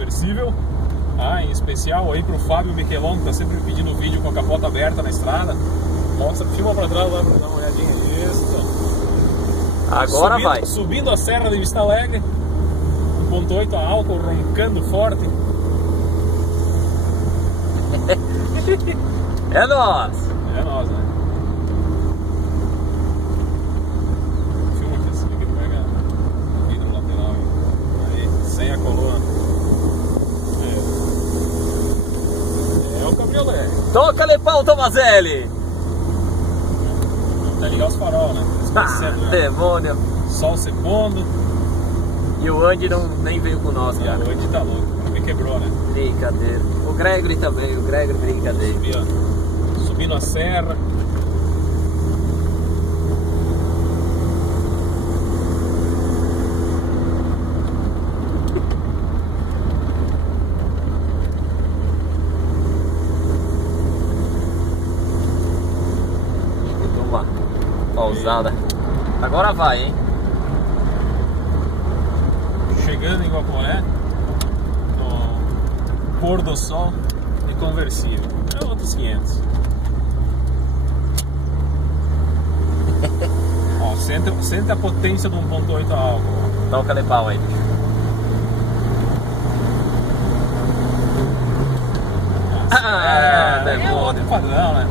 Conversível, em especial aí pro Fábio Michelon, que tá sempre me pedindo vídeo com a capota aberta na estrada. Mostra, filma pra trás lá pra dar uma olhadinha. Isso. Agora vai. Subindo a serra de Vista Alegre, 1.8 a álcool, roncando forte. É nóis! É nóis, né? Filma aqui assim, que pega o vidro lateral aí, sem a coluna. É o caminhoneiro. Toca-lhe pau, Tomazelli! Tá ligar os farol, né? Né? Demônio! Sol se pondo. E o Andy nem veio com nós, cara. O Andy tá louco, me quebrou, né? Brincadeira. O Gregory também, o Gregory brincadeira. Subindo a serra. Uma pausada. Agora vai, hein? Chegando em Guaporé, no pôr do sol de conversível. É outros 500. Ó, sente a potência do 1.8 a álcool. Toca-lhe pau aí, bicho. Demônio. É padrão, né?